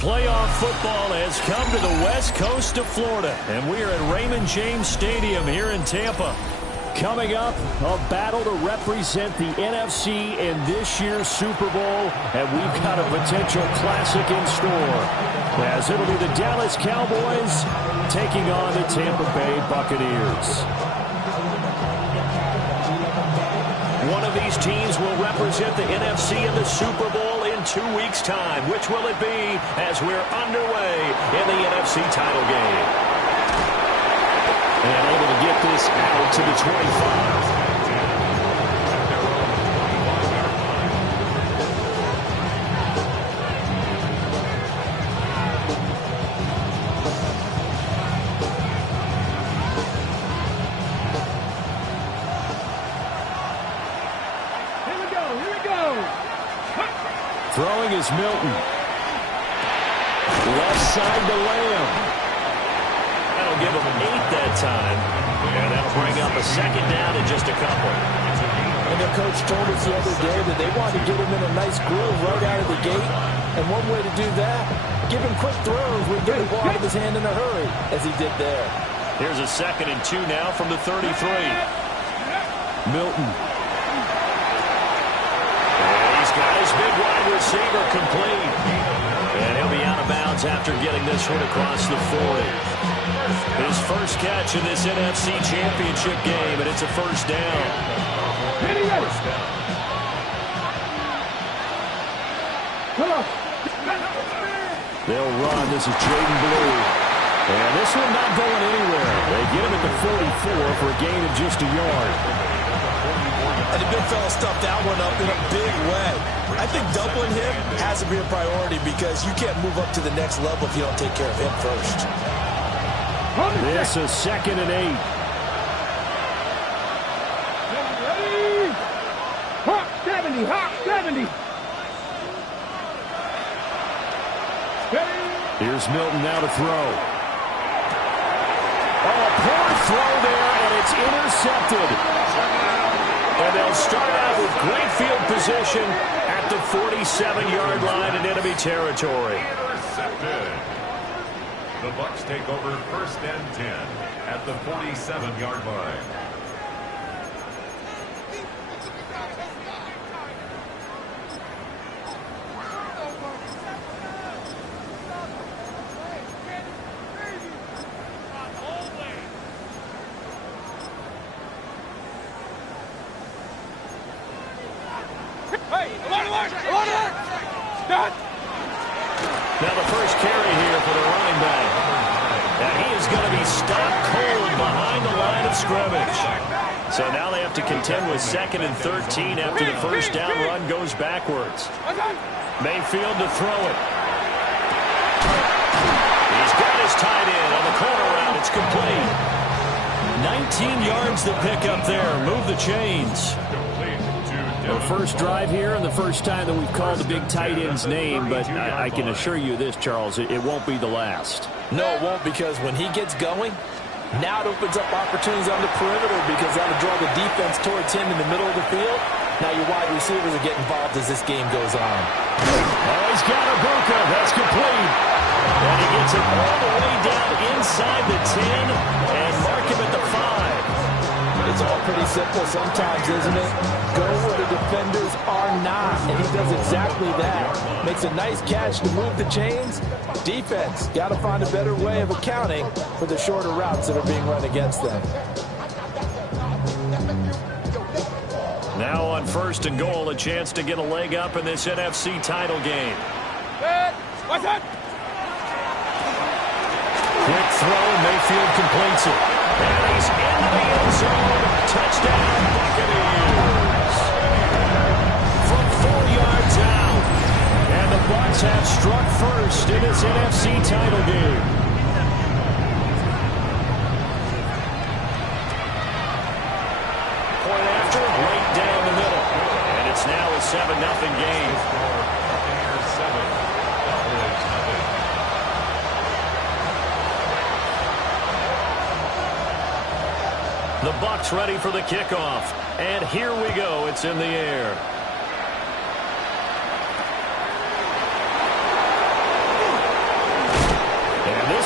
Playoff football has come to the west coast of Florida, and we are at Raymond James Stadium here in Tampa. Coming up, a battle to represent the NFC in this year's Super Bowl, and we've got a potential classic in store, as it'll be the Dallas Cowboys taking on the Tampa Bay Buccaneers. One of these teams will represent the NFC in the Super Bowl in 2 weeks' time. Which will it be as we're underway in the NFC title game? And able to get this out to the 25. Throwing is Milton. Left side to Lamb. That'll give him 8 that time. And that'll bring up a second down in just a couple. And their coach told us the other day that they wanted to get him in a nice groove right out of the gate. And one way to do that, give him quick throws when get the ball out of his hand in a hurry, as he did there. Here's a 2nd and 2 now from the 33. Milton. Got his big wide receiver complete. And he'll be out of bounds after getting this one across the 40. His first catch in this NFC Championship game, and it's a first down. They'll run. This is Jaden Blue. And this one not going anywhere. They get him at the 44 for a gain of just a yard. And the big fella stuffed that one up in a big way. I think doubling him has to be a priority because you can't move up to the next level if you don't take care of him first. This is 2nd and 8. Hawk 70, Hawk 70. Here's Milton now to throw. Oh, a poor throw there, and it's intercepted. And they'll start out with great field position at the 47-yard line in enemy territory. Intercepted. The Bucs take over 1st and 10 at the 47-yard line. Now the first carry here for the running back. And he is going to be stopped cold behind the line of scrimmage. So now they have to contend with 2nd and 13 after the first down run goes backwards. Mayfield to throw it. He's got his tight end on the corner route. It's complete. 19 yards to pick up there. Move the chains. Our first drive here and the first time that we've called the big tight end's name, but I can assure you this, Charles, it won't be the last. No, it won't, because when he gets going, now it opens up opportunities on the perimeter because that'll draw the defense towards him in the middle of the field. Now your wide receivers are getting involved as this game goes on. Oh, he's got a Ibuka. That's complete. And he gets it all the way down inside the 10 and mark him at the 5. It's all pretty simple sometimes, isn't it? Go where the defenders are not, and he does exactly that. Makes a nice catch to move the chains. Defense, got to find a better way of accounting for the shorter routes that are being run against them. Now on 1st and goal, a chance to get a leg up in this NFC title game. What's that? Quick throw, Mayfield completes it. And he's into the end zone. Touchdown, Buccaneers. From 4 yards out. And the Bucs have struck first in this NFC title game. Point after, right down the middle. And it's now a 7-0 game. Buccaneers 7, Cowboys 0. The Bucs ready for the kickoff. And here we go. It's in the air.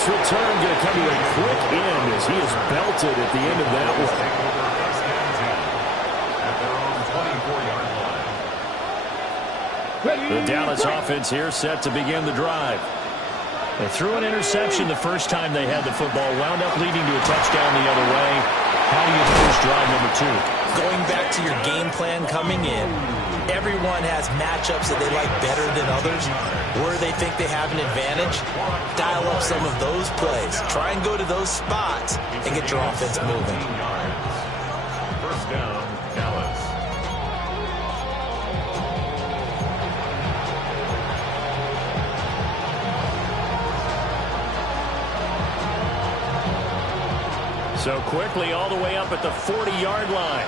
This return going to come to a quick end as he is belted at the end of that one. Take over first and 10 at their own 24-yard line. The Dallas offense here set to begin the drive. They threw an interception the first time they had the football, wound up leading to a touchdown the other way. How do you finish drive number 2? Going back to your game plan coming in, everyone has matchups that they like better than others, where they think they have an advantage. Dial up some of those plays. Try and go to those spots and get your offense moving. First down, Dallas. So quickly all the way up at the 40-yard line.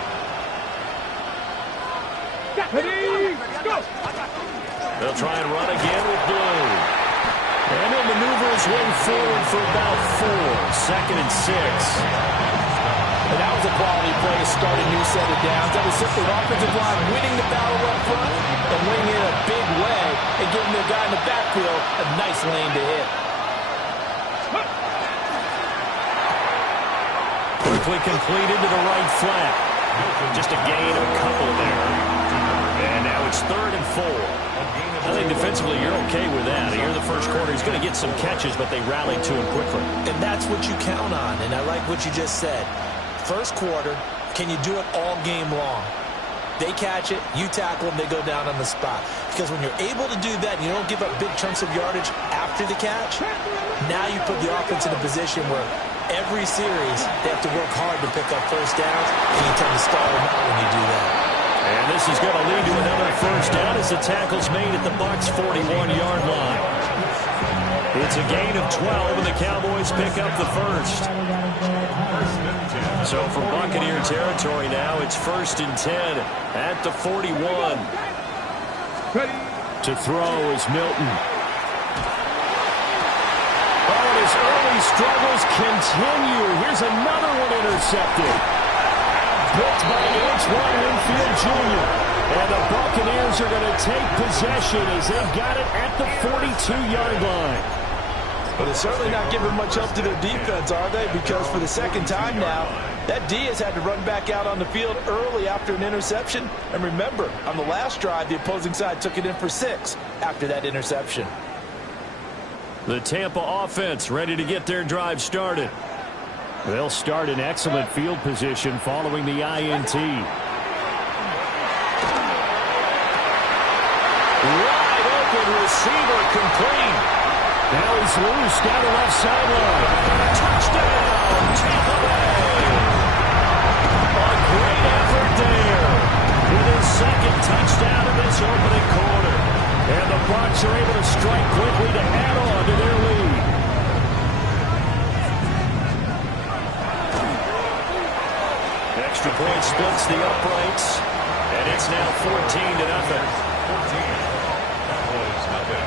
Ready, go! They'll try and run again with Blue. And he'll maneuver his way forward for about 4. 2nd and 6. And that was a quality play to start a new set of downs. That was simply an offensive line winning the battle up front and winning it in a big way and giving the guy in the backfield a nice lane to hit. Quickly completed to the right flat. Just a gain of a couple there. And now it's 3rd and 4. I think defensively you're okay with that. Here in the first quarter, he's going to get some catches, but they rallied to him quickly. And that's what you count on, and I like what you just said. First quarter, can you do it all game long? They catch it, you tackle them, they go down on the spot. Because when you're able to do that and you don't give up big chunks of yardage after the catch, now you put the offense in a position where every series they have to work hard to pick up first downs, and you tend to stall them out when you do that. And this is going to lead to another first down as the tackle's made at the Bucs' 41-yard line. It's a gain of 12, and the Cowboys pick up the first. So from Buccaneer territory now, it's 1st and 10 at the 41. To throw is Milton. Oh, and his early struggles continue. Here's another one intercepted. Picked by Antoine Winfield Jr. And the Buccaneers are going to take possession as they've got it at the 42-yard line. But they're certainly not giving much help to their defense, are they? Because for the second time now, that D has had to run back out on the field early after an interception. And remember, on the last drive, the opposing side took it in for 6 after that interception. The Tampa offense ready to get their drive started. They'll start in excellent field position following the INT. Wide open receiver complete. Now he's loose down the left sideline. Touchdown, Tampa Bay. A great effort there with his 2nd touchdown in this opening quarter. And the Bucs are able to strike quickly to add on to their lead. Extra point splits the uprights, and it's now 14-0. 14. Cowboys nothing.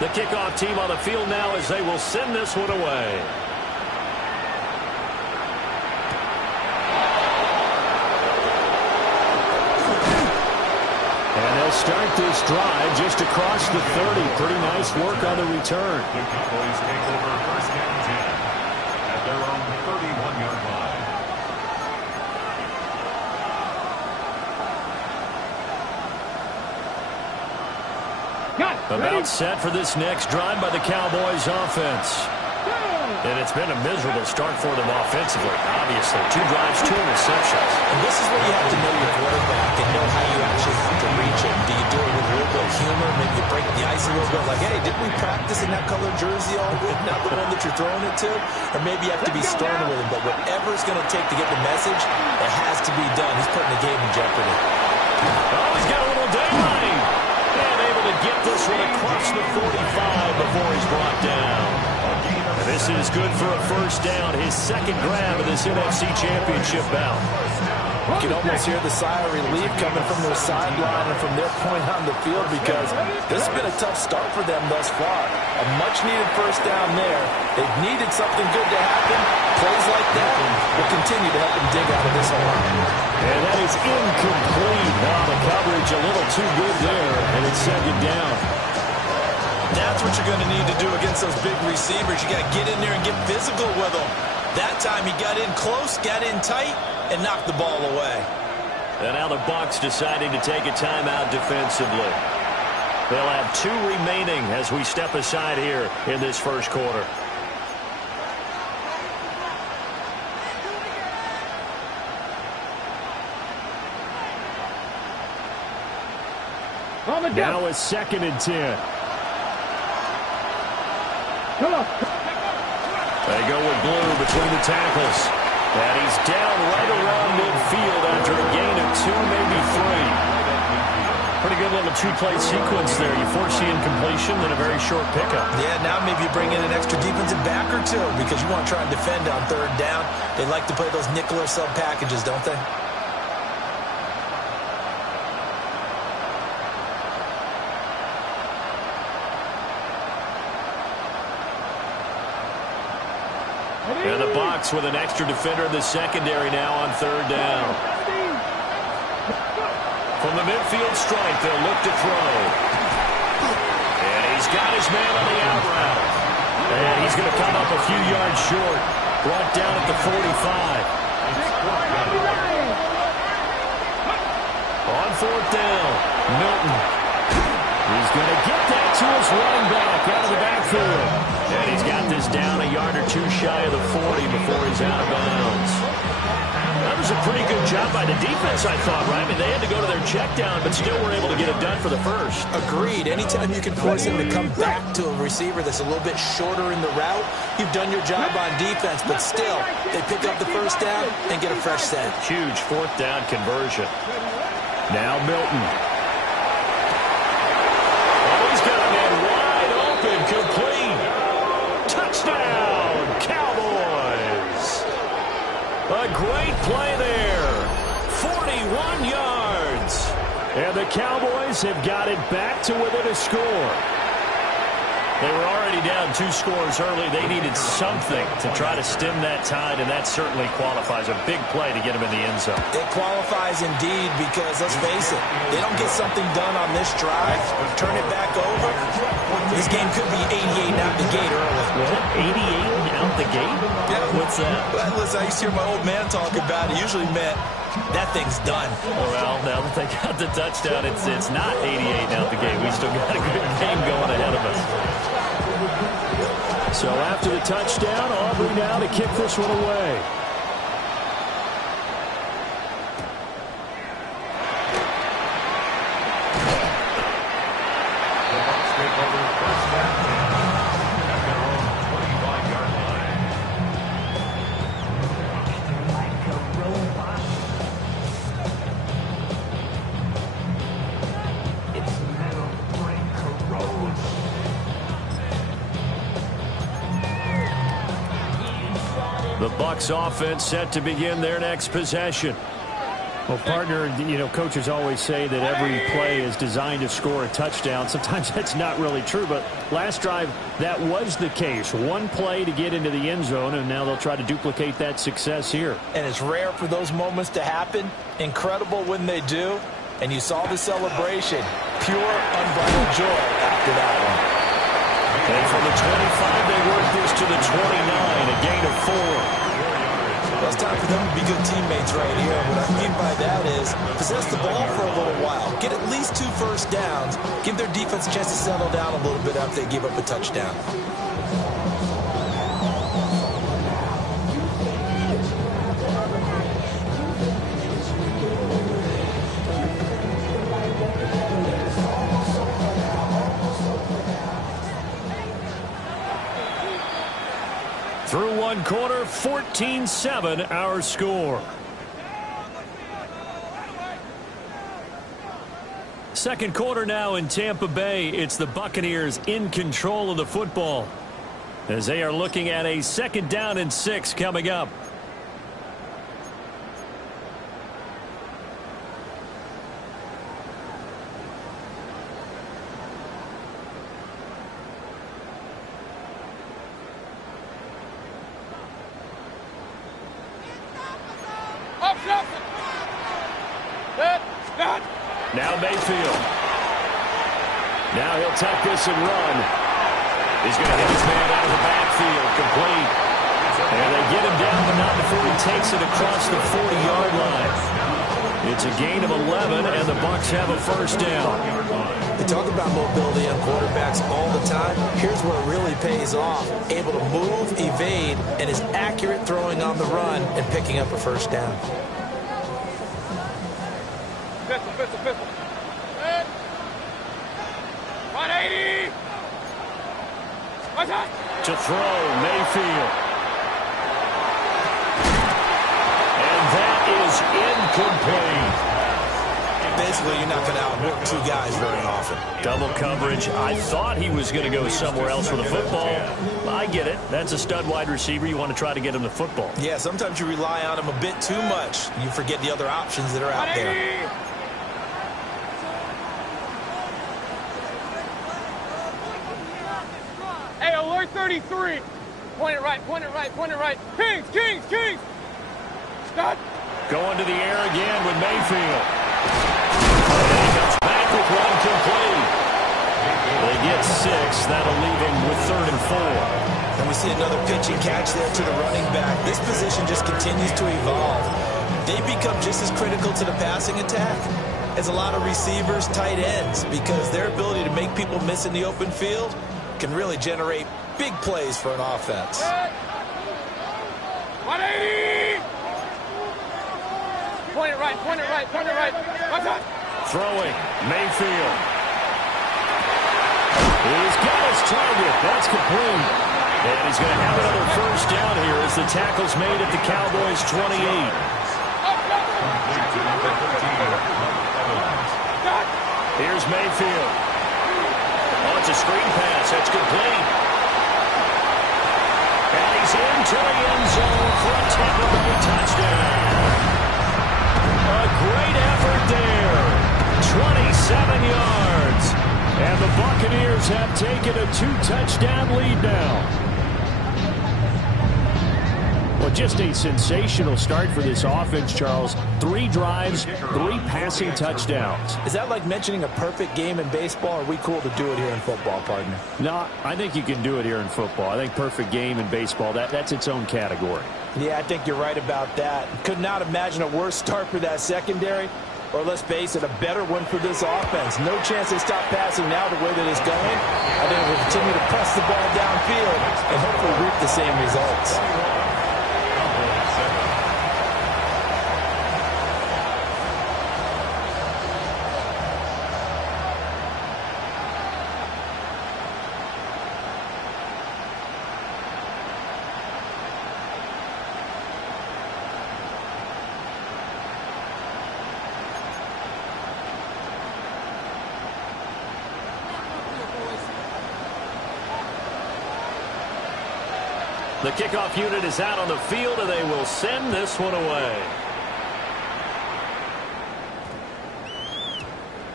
The kickoff team on the field now as they will send this one away. And they'll start this drive just across the 30. Pretty nice work on the return. The Cowboys take over first and 10 at their own 31-yard line. About set for this next drive by the Cowboys offense. And it's been a miserable start for them offensively, obviously. 2 drives, 2 interceptions. And this is where you have to know your quarterback and know how you actually have to reach him. Do you do it with a little bit of humor? Maybe you break the ice a little bit like, hey, didn't we practice in that colored jersey all week? Not the one that you're throwing it to? Or maybe you have to be sterner with him. But whatever it's going to take to get the message, it has to be done. He's putting the game in jeopardy. Oh, he's got a little daylight. And able to get this one across the 45 before he's brought down. And this is good for a first down. His 2nd grab of this NFC Championship bout. You can almost hear the sigh of relief coming from their sideline and from their point on the field because this has been a tough start for them thus far. A much-needed first down there. They've needed something good to happen. Plays like that will continue to help them dig out of this hole. And that is incomplete. Now the coverage a little too good there, and it's second down. That's what you're going to need to do against those big receivers. You got to get in there and get physical with them. That time he got in close, got in tight, and knocked the ball away. And now the Bucs deciding to take a timeout defensively. They'll have 2 remaining as we step aside here in this first quarter. Now it's 2nd and 10. They go with Blue between the tackles. And he's down right around midfield after a gain of 2, maybe 3. Pretty good little 2-play sequence there. You force the incompletion, then a very short pickup. Yeah, now maybe you bring in an extra defensive back or 2 because you want to try and defend on 3rd down. They like to play those nickel or sub packages, don't they? And the Bucs with an extra defender in the secondary now on 3rd down. From the midfield stripe, they'll look to throw. And he's got his man on the out route. And he's going to come up a few yards short. Brought down at the 45. On 4th down, Milton. He's going to get that to his running back out of the backfield. And he's got this down a yard or 2 shy of the 40 before he's out of bounds. That was a pretty good job by the defense, I thought, right? I mean, they had to go to their check down, but still were able to get it done for the first. Agreed. Anytime you can force him to come back to a receiver that's a little bit shorter in the route, you've done your job on defense, but still, they pick up the first down and get a fresh set. Huge 4th down conversion. Now Milton. Complete. Touchdown, Cowboys. A great play there. 41 yards. And the Cowboys have got it back to within a score. They were already down 2 scores early. They needed something to try to stem that tide, and that certainly qualifies. A big play to get them in the end zone. It qualifies indeed because, let's face it, they don't get something done on this drive, turn it back over, this game could be 88 out the gate early. What? 88 out the gate? Yeah. What's that? Well, listen, I used to hear my old man talk about it. Usually meant that thing's done. Well, now that they got the touchdown, it's not 88 out the gate. We still got a good game going ahead of us. So after the touchdown, Aubrey now to kick this one away. The Bucs take over 1st and 10 at their own 25-yard line. The Bucs offense set to begin their next possession. Well, partner, coaches always say that every play is designed to score a touchdown. Sometimes that's not really true, but last drive, that was the case. 1 play to get into the end zone, and now they'll try to duplicate that success here. And it's rare for those moments to happen. Incredible when they do. And you saw the celebration. Pure, unbridled joy after that one. And from the 25, they work this to the 29, a gain of 4. Well, it's time for them to be good teammates right here. What I mean by that is possess the ball for a little while. Get at least 2 first downs. Give their defense a chance to settle down a little bit after they give up a touchdown. Through 1 quarter, 14-7 our score. Second quarter now in Tampa Bay. It's the Buccaneers in control of the football as they are looking at a 2nd down and 6 coming up. Now Mayfield. Now he'll tuck this and run. He's going to hit his man out of the backfield. Complete. And they get him down, but not before he takes it across the 40-yard line. It's a gain of 11, and the Bucs have a first down. They talk about mobility on quarterbacks all the time. Here's where it really pays off. Able to move, evade, and is accurate throwing on the run and picking up a first down. Pistol. 180. To throw, Mayfield. And that is incomplete. Basically, you're not going to outwork two guys very often. Double coverage. I thought he was going to go somewhere else with the football. I get it. That's a stud wide receiver. You want to try to get him the football. Yeah, sometimes you rely on him a bit too much. You forget the other options that are out there. Hey, alert 33. Point it right. Kings. Stop. Going to the air again with Mayfield. And he comes back with one complete. They get 6. That'll leave them with 3rd and 4. And we see another pitch and catch there to the running back. This position just continues to evolve. They become just as critical to the passing attack as a lot of receivers, tight ends, because their ability to make people miss in the open field can really generate big plays for an offense. 180. Point it right. Throwing, Mayfield. He's got his target. That's complete. And he's going to have another first down here as the tackle's made at the Cowboys' 28. Here's Mayfield. Oh, it's a screen pass. That's complete. And he's into the end zone for a Tampa Bay touchdown. A great effort there. 27 yards. And the Buccaneers have taken a 2-touchdown lead now. Well, just a sensational start for this offense, Charles. 3 drives, 3 passing touchdowns. Is that like mentioning a perfect game in baseball, or are we cool to do it here in football, partner? No, I think you can do it here in football. I think perfect game in baseball, that's its own category. Yeah, I think you're right about that. Could not imagine a worse start for that secondary, or let's face it, a better one for this offense. No chance they stop passing now the way that it's going. I think we'll continue to press the ball downfield and hopefully reap the same results. The kickoff unit is out on the field, and they will send this one away.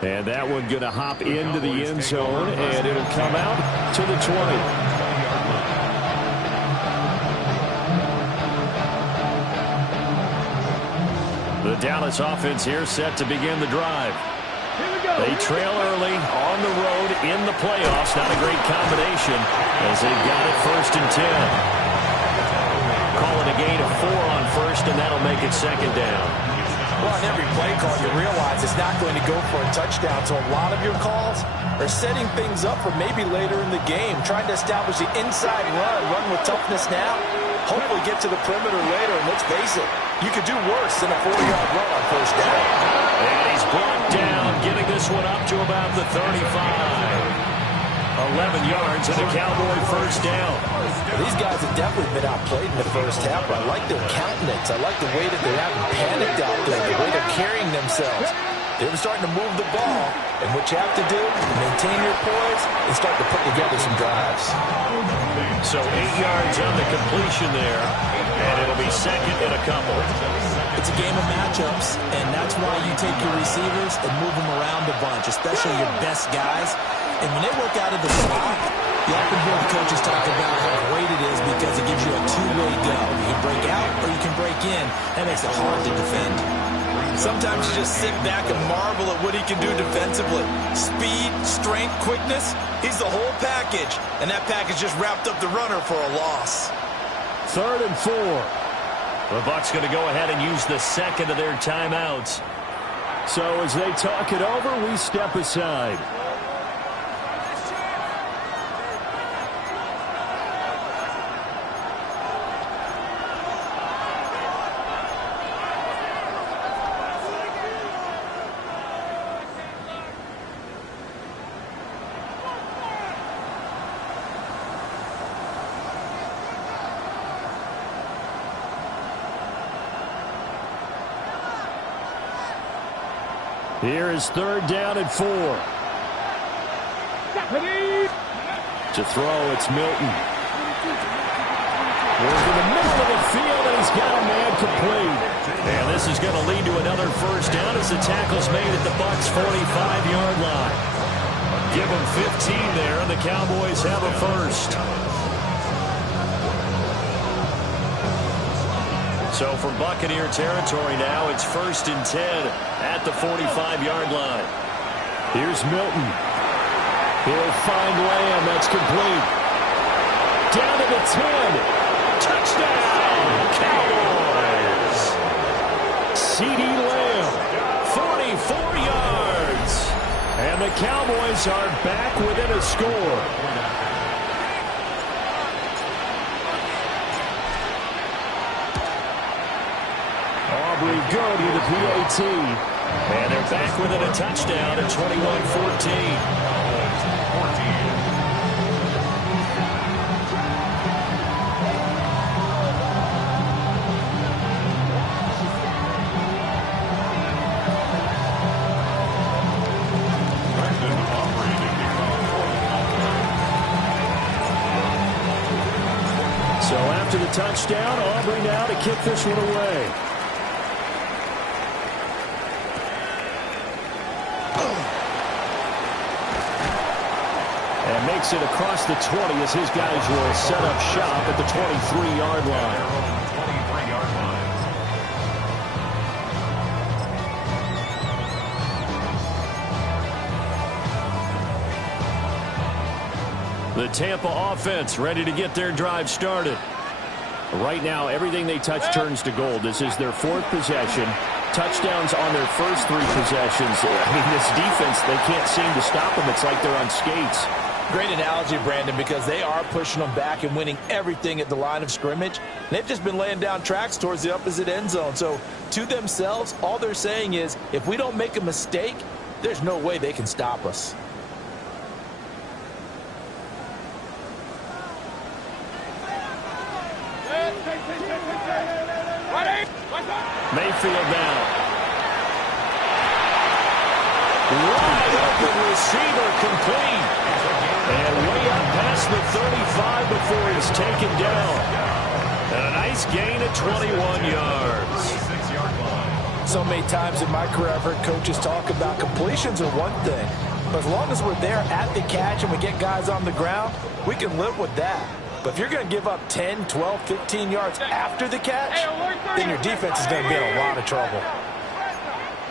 And that one going to hop into the end zone, and it'll come out to the 20. The Dallas offense here set to begin the drive. They trail early on the road in the playoffs. Not a great combination as they've got it 1st and 10. Calling a gain of 4 on first, and that'll make it 2nd down. Well, in every play call, you realize it's not going to go for a touchdown, so a lot of your calls are setting things up for maybe later in the game, trying to establish the inside run with toughness now, hopefully get to the perimeter later, and let's face it, you could do worse than a 4-yard run on first down. And he's brought down, getting this one up to about the 35. 11 yards and a Cowboy first down. These guys have definitely been outplayed in the first half, but I like their countenance. I like the way that they haven't panicked out there, the way they're carrying themselves. They're starting to move the ball, and what you have to do is maintain your poise and start to put together some drives. So 8 yards on the completion there, and it'll be 2nd and a couple. It's a game of matchups, and that's why you take your receivers and move them around a bunch, especially your best guys. And when they work out of the slot, you often hear the coaches talk about how great it is because it gives you a two-way go. You can break out or you can break in. That makes it hard to defend. Sometimes you just sit back and marvel at what he can do defensively. Speed, strength, quickness, he's the whole package. And that package just wrapped up the runner for a loss. 3rd and 4. The Bucs going to go ahead and use the second of their timeouts. So as they talk it over, we step aside. Here is 3rd down and 4. To throw, it's Milton. Goes in the middle of the field, and he's got a man complete. And this is going to lead to another first down as the tackle's made at the Bucs' 45-yard line. Give them 15 there, and the Cowboys have a first. So from Buccaneer territory now, it's 1st and 10 at the 45-yard line. Here's Milton. He'll find Lamb. That's complete. Down to the 10. Touchdown, Cowboys. CeeDee Lamb, 44 yards. And the Cowboys are back within a score. Aubrey good with a PAT. And they're back within a touchdown at 21-14. So after the touchdown, Aubrey now to kick this one away. And makes it across the 20 as his guys will set up shop at the 23-yard line. The Tampa offense ready to get their drive started. Right now, everything they touch turns to gold. This is their 4th possession. Touchdowns on their first 3 possessions. I mean, this defense, they can't seem to stop them. It's like they're on skates. Great analogy, Brandon, because they are pushing them back and winning everything at the line of scrimmage. They've just been laying down tracks towards the opposite end zone. So to themselves, all they're saying is, if we don't make a mistake, there's no way they can stop us. Mayfield now. Wide open receiver complete. And way up past the 35 before he's taken down. And a nice gain of 21 yards. So many times in my career, I've heard coaches talk about completions are one thing. But as long as we're there at the catch and we get guys on the ground, we can live with that. But if you're going to give up 10, 12, 15 yards after the catch, then your defense is going to be in a lot of trouble.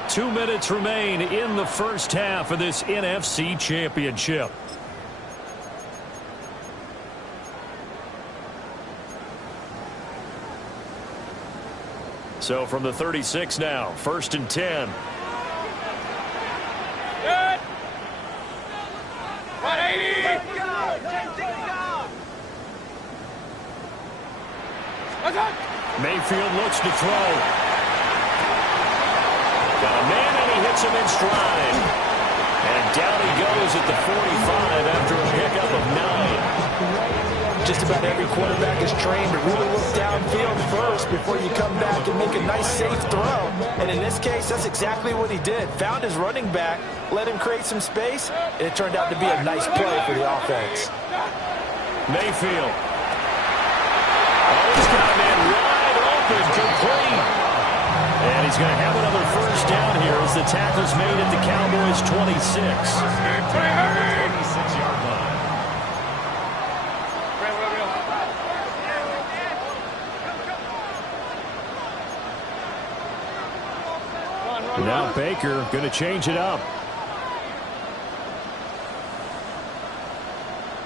2 minutes remain in the first half of this NFC Championship. So from the 36 now, 1st and 10. Good. 180. Mayfield looks to throw. Got a man and he hits him in stride. And down he goes at the 45 after a pickup of 9. Just about every quarterback is trained to really look downfield first before you come back and make a nice safe throw. And in this case, that's exactly what he did. Found his running back, let him create some space, and it turned out to be a nice play for the offense. Mayfield. Oh, he's got a man wide open, complete. And he's going to have another first down here as the tackle's made at the Cowboys' 26. 26-yard line. Now Baker going to change it up.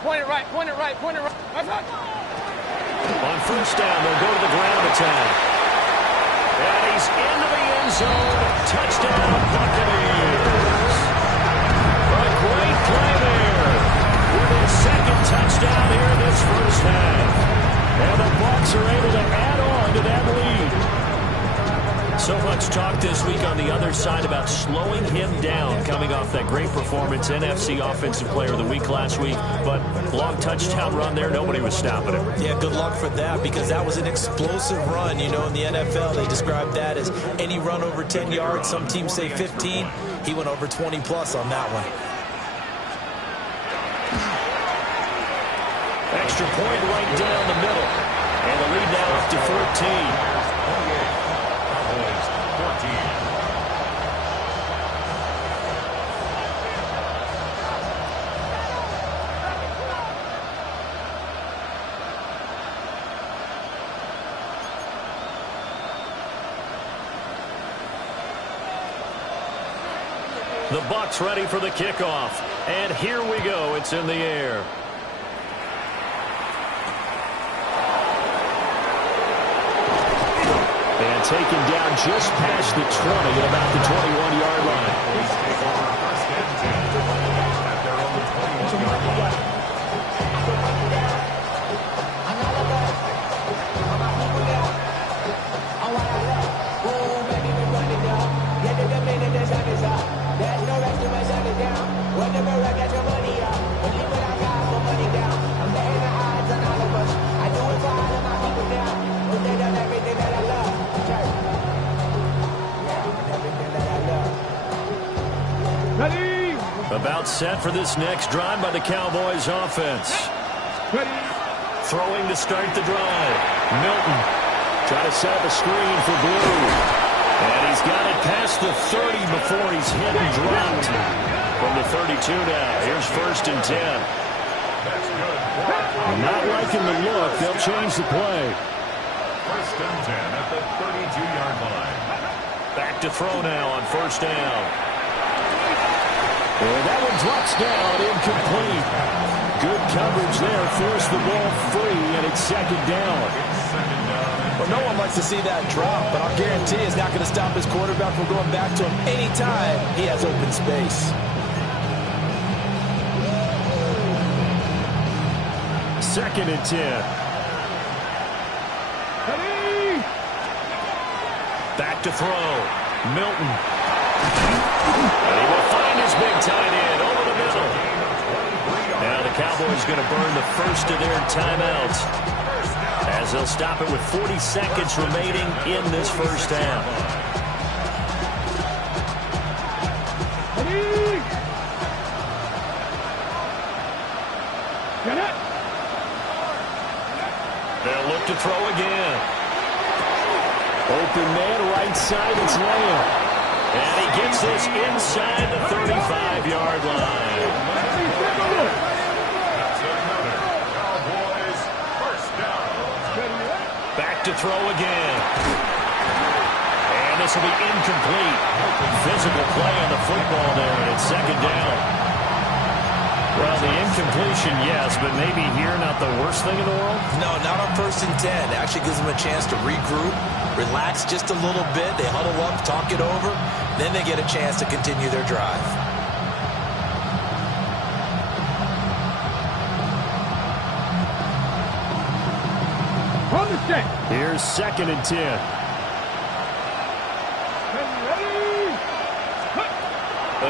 Point it right, point it right, point it right. On first down, they'll go to the ground attack. And he's into the end zone. Touchdown, Buccaneers. A great play there with his second touchdown here in this first half. And the Bucs are able to add on to that lead. So much talk this week on the other side about slowing him down coming off that great performance, NFC Offensive Player of the Week last week. But long touchdown run there, nobody was stopping him. Yeah, good luck for that because that was an explosive run. You know, in the NFL, they describe that as any run over 10 yards. Some teams say 15. He went over 20-plus on that one. Extra point right down the middle. And the lead now up to 14. The Bucs ready for the kickoff. And here we go. It's in the air. And taken down just past the 20 at about the 21-yard line. Please take over first and 10 at their own 21-yard line. About set for this next drive by the Cowboys offense. Throwing to start the drive. Milton try to set up a screen for Blue. And he's got it past the 30 before he's hit and dropped. From the 32 now. Here's first and 10. Not liking the look. They'll change the play. First and 10 at the 32-yard line. Back to throw now on first down. And that one drops down, incomplete. Good coverage there, forced the ball free, and it's second down. Well, no one likes to see that drop, but I'll guarantee it's not going to stop his quarterback from going back to him anytime he has open space. Second and 10. Back to throw. Milton. And he will find his big tight end over the middle. Now the Cowboys going to burn the first of their timeouts as they'll stop it with 40 seconds remaining in this first half. They'll look to throw again. Open man, right side, it's Lamb. And he gets this inside the 35-yard line. That's another Cowboys first down. Back to throw again. And this will be incomplete. Physical play on the football there, and it's second down. Well, the incompletion, yes, but maybe here not the worst thing in the world? No, not on first and 10. It actually gives them a chance to regroup, relax just a little bit. They huddle up, talk it over. Then they get a chance to continue their drive. On the set. Here's second and 10.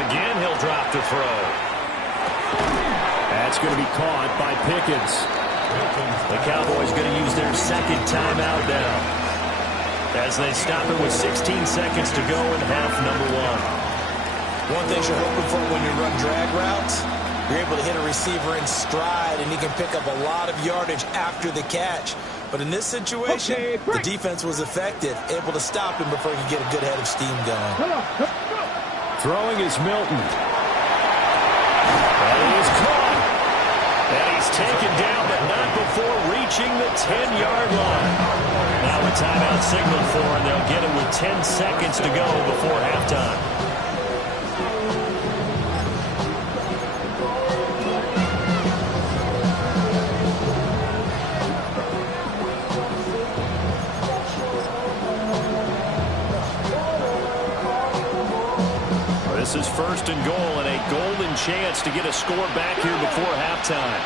Again, he'll drop to throw. That's going to be caught by Pickens. The Cowboys going to use their second timeout now as they stop it with 16 seconds to go in half number one. One thing you're hoping for when you run drag routes, you're able to hit a receiver in stride, and he can pick up a lot of yardage after the catch. But in this situation, the defense was effective, able to stop him before he could get a good head of steam going. Throwing is Milton. And he is caught. And he's taken down, but not before before reaching the 10-yard line. Now a timeout signaled for, and they'll get it with 10 seconds to go before halftime. This is first and goal and a golden chance to get a score back here before halftime.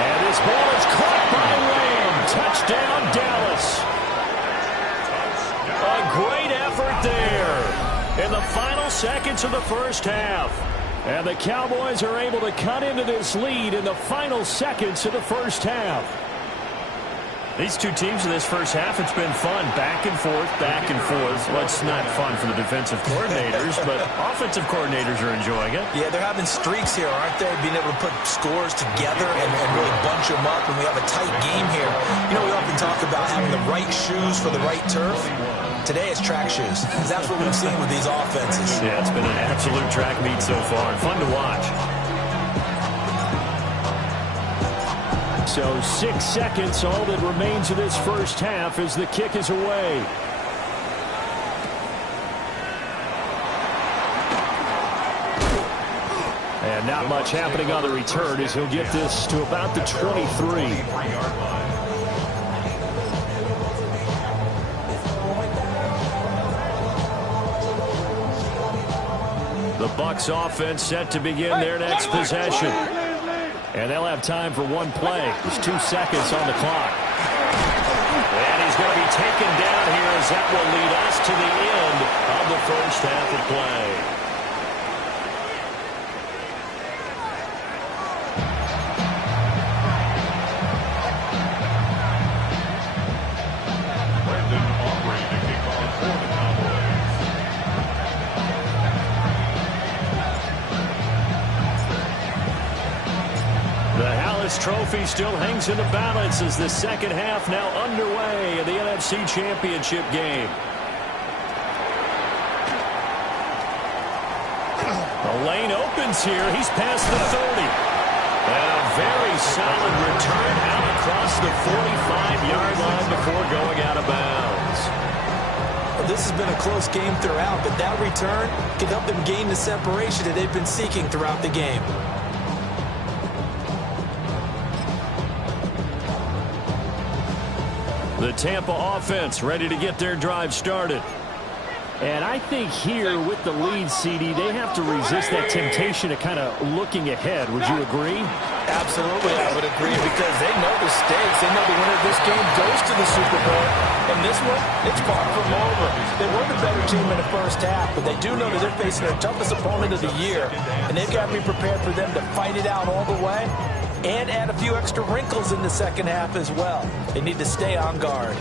And this ball is caught by Lamb. Touchdown, Dallas. A great effort there in the final seconds of the first half. And the Cowboys are able to cut into this lead in the final seconds of the first half. These two teams in this first half, it's been fun. Back and forth, back and forth. Well, it's not fun for the defensive coordinators, but offensive coordinators are enjoying it. Yeah, they're having streaks here, aren't they? Being able to put scores together and really bunch them up, and we have a tight game here. You know, we often talk about having the right shoes for the right turf. Today it's track shoes. That's what we've seen with these offenses. Yeah, it's been an absolute track meet so far, and fun to watch. So 6 seconds, all that remains of this first half as the kick is away. And not much happening on the return as he'll get this to about the 23. The Bucs offense set to begin their next possession. And they'll have time for one play. There's 2 seconds on the clock. And he's going to be taken down here as that will lead us to the end of the first half of play. Trophy still hangs in the balance as the second half now underway in the NFC Championship game. The lane opens here. He's past the 30. And a very solid return out across the 45-yard line before going out of bounds. This has been a close game throughout, but that return can help them gain the separation that they've been seeking throughout the game. The Tampa offense ready to get their drive started. And I think here with the lead, CD, they have to resist that temptation of kind of looking ahead. Would you agree? Absolutely, I would agree, because they know the stakes. They know the winner of this game goes to the Super Bowl. And this one, it's far from over. They were the better team in the first half, but they do know that they're facing their toughest opponent of the year. And they've got to be prepared for them to fight it out all the way and add a few extra wrinkles in the second half as well. They need to stay on guard.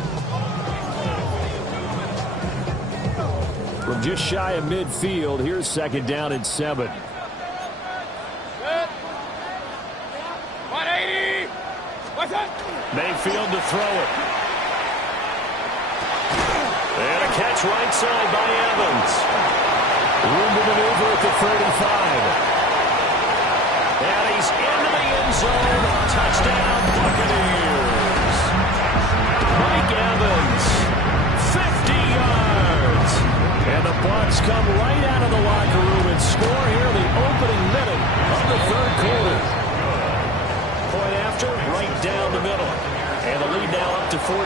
From just shy of midfield, here's second down and 7. 180. What's that? Mayfield to throw it. And a catch right side by Evans. Room to maneuver at the 35. And he's into the end zone. Touchdown, Buccaneers. Mike Evans, 50 yards. And the Bucs come right out of the locker room and score here the opening minute of the third quarter. Point after, right down the middle. And the lead now up to 14.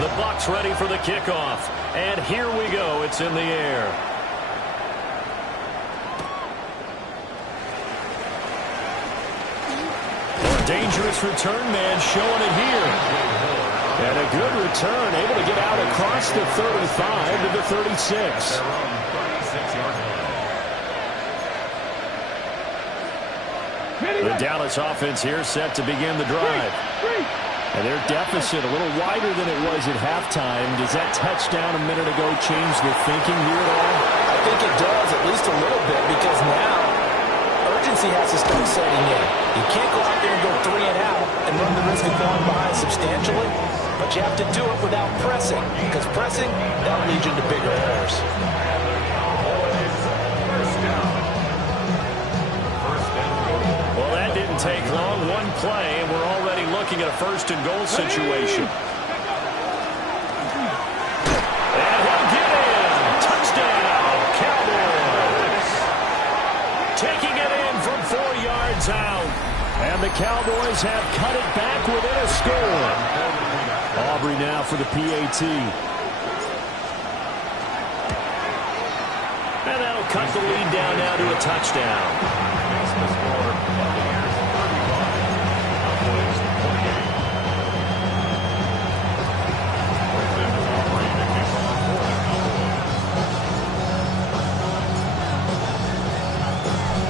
The Bucs ready for the kickoff. And here we go. It's in the air. A dangerous return man showing it here. And a good return, able to get out across the 35 to the 36. The Dallas offense here set to begin the drive. And their deficit a little wider than it was at halftime. Does that touchdown a minute ago change the thinking here at all? I think it does, at least a little bit, because now urgency has to start setting in. You can't go out there and go 3 and out and run the risk of falling behind substantially. but you have to do it without pressing, because pressing, that'll lead you into bigger errors. Well, that didn't take long. One play, and we're already looking at a first-and-goal situation. And he'll get in. Touchdown, Cowboys. Taking it in from 4 yards out. And the Cowboys have cut it back within a score. Aubrey now for the PAT. And that'll cut the lead down now to a touchdown.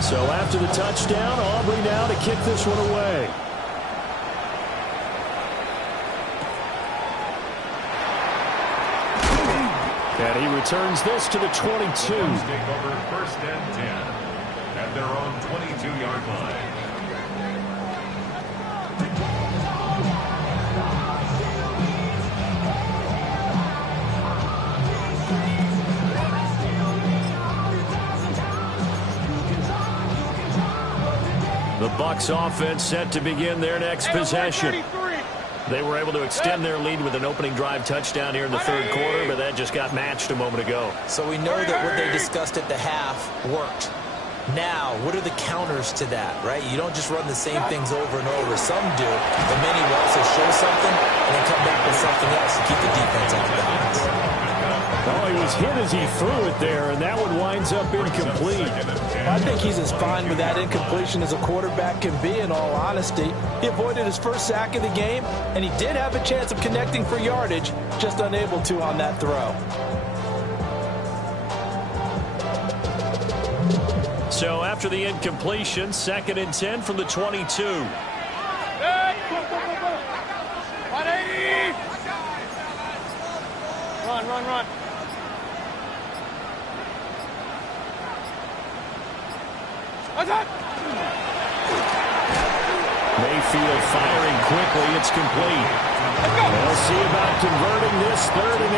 So after the touchdown, Aubrey now to kick this one away. And he returns this to the 22. The Bucs take over first and 10 at their own 22-yard line. The Bucs offense set to begin their next possession. They were able to extend their lead with an opening drive touchdown here in the third quarter, but that just got matched a moment ago. So we know that what they discussed at the half worked. Now, what are the counters to that, right? You don't just run the same things over and over. Some do, but many will also show something and then come back with something else to keep the defense off balance. Oh, he was hit as he threw it there, and that one winds up incomplete. I think he's as fine with that incompletion as a quarterback can be, in all honesty. He avoided his first sack of the game, and he did have a chance of connecting for yardage, just unable to on that throw. So after the incompletion, 2nd and 10 from the 22. 180! Run. Mayfield firing quickly. It's complete. They'll see about converting this 3rd and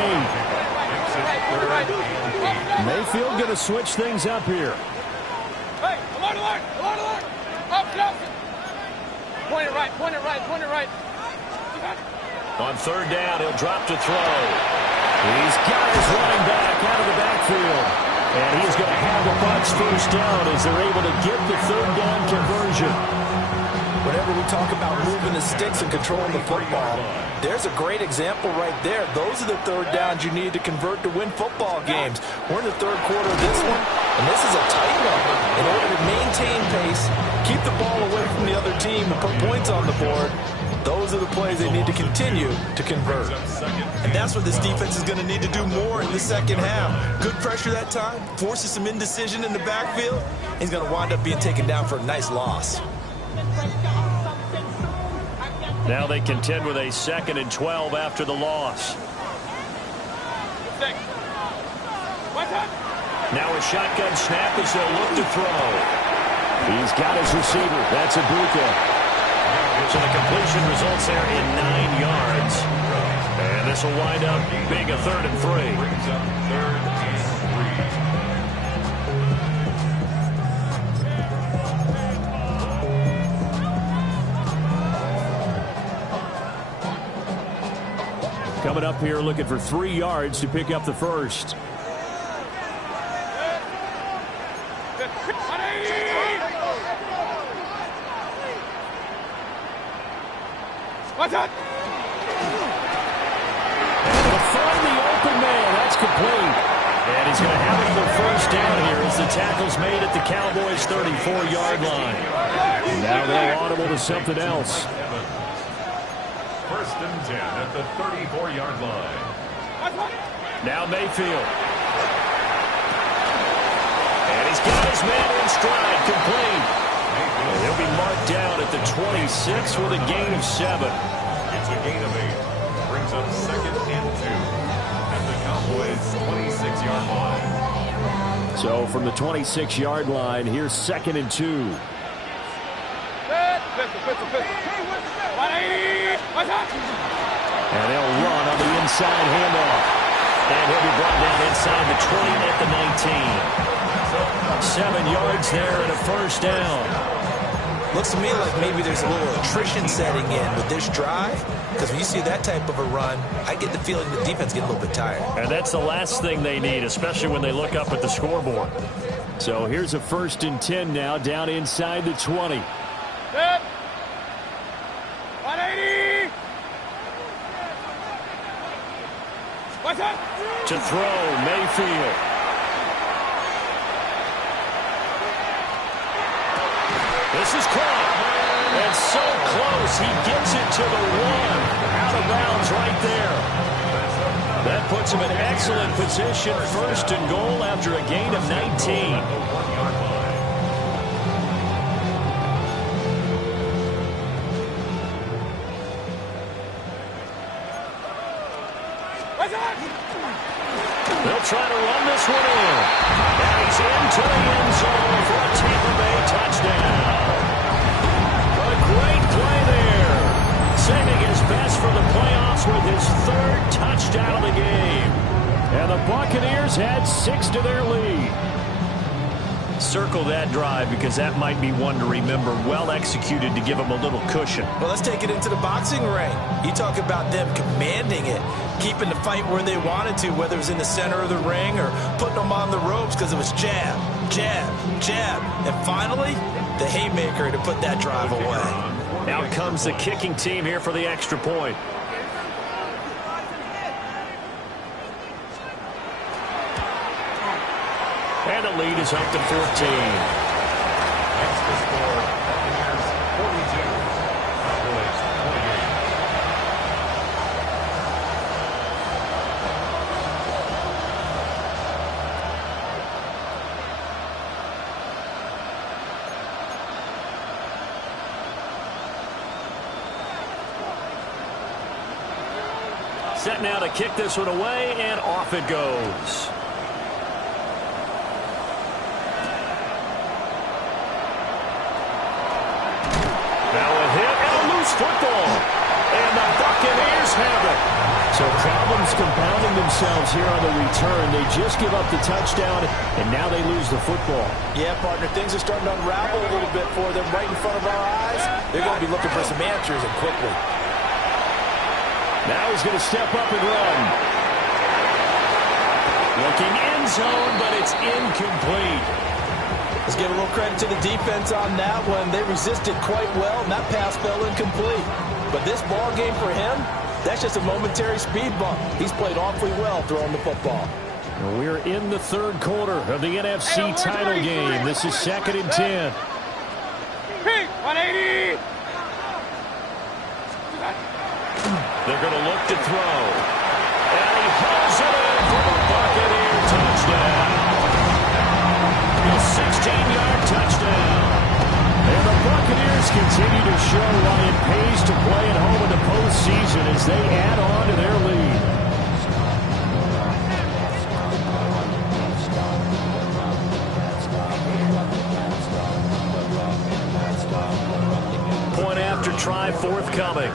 8. Mayfield going to switch things up here. Hey, alert! Up, close. Point it right. On 3rd down, he'll drop to throw. He's got his running back out of the backfield. And he's going to have the Bucs first down as they're able to get the 3rd down conversion. Whenever we talk about moving the sticks and controlling the football, there's a great example right there. Those are the 3rd downs you need to convert to win football games. We're in the 3rd quarter of this one, and this is a tight one. In order to maintain pace, keep the ball away from the other team, and put points on the board, those are the plays they need to continue to convert. And that's what this defense is going to need to do more in the second half. Good pressure that time, forces some indecision in the backfield. He's going to wind up being taken down for a nice loss. Now they contend with a 2nd and 12 after the loss. Now a shotgun snap as they'll look to throw. He's got his receiver. That's Ibuka. So the completion results there in 9 yards. And this will wind up being a 3rd and 3. Brings up 3rd and 3. Coming up here looking for 3 yards to pick up the first. What's that? And to find the open man, that's complete. And he's going to have another first down here as the tackle's made at the Cowboys' 34-yard line. Now they're audible to something else. 1st and 10 at the 34-yard line. Now Mayfield. And he's got his man in stride, complete. And he'll be marked down at the 26 with a gain of 7. It's a gain of 8. Brings up 2nd and 2 at the Cowboys' 26-yard line. So from the 26-yard line, here's 2nd and 2. And they'll run on the inside handoff. And he'll be brought down inside the 20 at the 19. 7 yards there and a first down. Looks to me like maybe there's a little attrition setting in with this drive, because when you see that type of a run, I get the feeling the defense getting a little bit tired. And that's the last thing they need, especially when they look up at the scoreboard. So here's a 1st and 10 now, down inside the 20. Set. 180. What's up? To throw, Mayfield. This is caught. And so close, he gets it to the 1. Out of bounds right there. That puts him in excellent position. 1st and goal after a gain of 19. They'll try to run this one in. And he's into the end zone for a Tampa Bay touchdown. A great play there. Saving his best for the playoffs with his 3rd touchdown of the game. And the Buccaneers had 6 to their lead. Circle that drive because that might be one to remember. Well executed to give him a little cushion. Well, let's take it into the boxing ring. You talk about them commanding it, keeping the fight where they wanted to, whether it was in the center of the ring or putting them on the ropes because it was jab, jab, jab. And finally, the haymaker to put that drive away. Out comes the kicking team here for the extra point. And the lead is up to 14. Next to score, Buccaneers 42, Cowboys 28. Set now to kick this one away, and off it goes. Football, and the Buccaneers have it. So problems compounding themselves here on the return. They just give up the touchdown, and now they lose the football. Yeah, partner, things are starting to unravel a little bit for them right in front of our eyes. They're going to be looking for some answers, and quickly. Now he's going to step up and run. Looking end zone, but it's incomplete. Let's give a little credit to the defense on that one. They resisted quite well, and that pass fell incomplete. But this ball game for him, that's just a momentary speed bump. He's played awfully well throwing the football. We're in the 3rd quarter of the NFC title game. This is 2nd and 10. Pete, 180. They're going to look to throw. And he hauls it in for the Buccaneer touchdown. A 16-yard touchdown. And the Buccaneers continue to show why it pays to play at home in the postseason as they add on to their lead. Point after try forthcoming.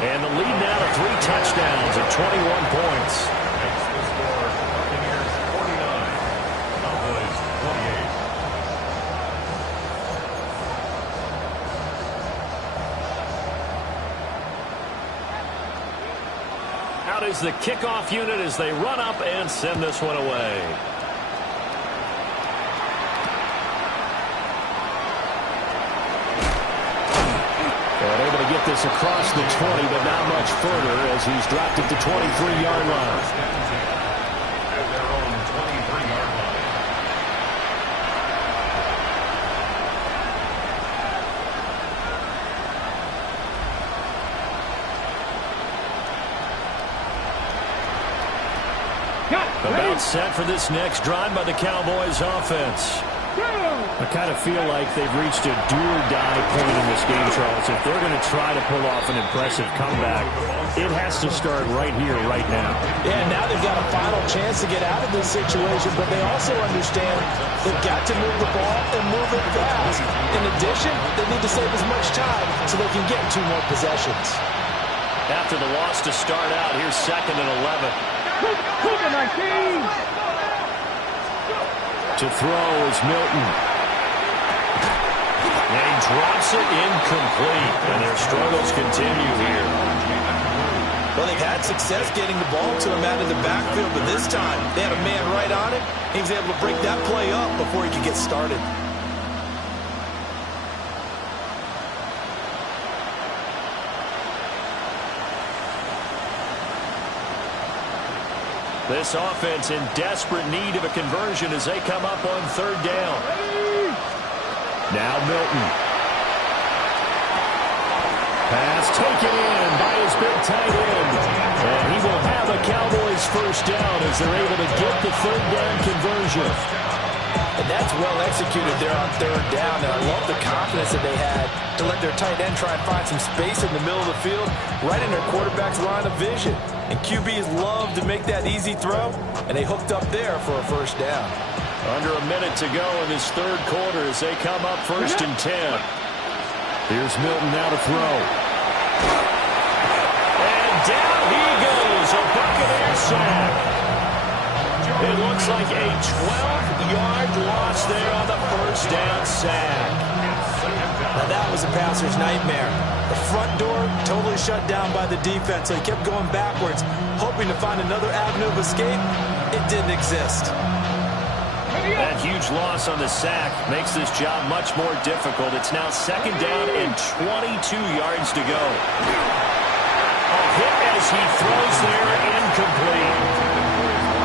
And the lead now to 3 touchdowns at 21 points. Next to score, Buccaneers 49, Cowboys 28. Out is the kickoff unit as they run up and send this one away. And able to get this across the 20, but not much further as he's dropped it to 23-yard line. At their own 23-yard line. About set for this next drive by the Cowboys offense. I kind of feel like they've reached a do-or-die point in this game, Charles. If they're going to try to pull off an impressive comeback, it has to start right here, right now. Yeah, now they've got a final chance to get out of this situation, but they also understand they've got to move the ball and move it fast. In addition, they need to save as much time so they can get 2 more possessions. After the loss to start out, here's 2nd and 11. To throw is Milton. And he drops it incomplete. And their struggles continue here. Well, they've had success getting the ball to him out of the backfield, but this time they had a man right on it. He was able to break that play up before he could get started. This offense in desperate need of a conversion as they come up on 3rd down. Now Milton. Pass taken in by his big tight end. And he will have a Cowboys 1st down as they're able to get the 3rd down conversion. And that's well executed there on 3rd down. And I love the confidence that they had to let their tight end try and find some space in the middle of the field, right in their quarterback's line of vision. And QBs love to make that easy throw, and they hooked up there for a 1st down. Under a minute to go in this 3rd quarter as they come up 1st and 10. Here's Milton now to throw. And down he goes, a Buccaneer sack. It looks like a 12-yard loss there on the 1st down sack. Now that was a passer's nightmare. The front door totally shut down by the defense, so he kept going backwards, hoping to find another avenue of escape. It didn't exist. That huge loss on the sack makes this job much more difficult. It's now 2nd down and 22 yards to go. A hit as he throws there, incomplete.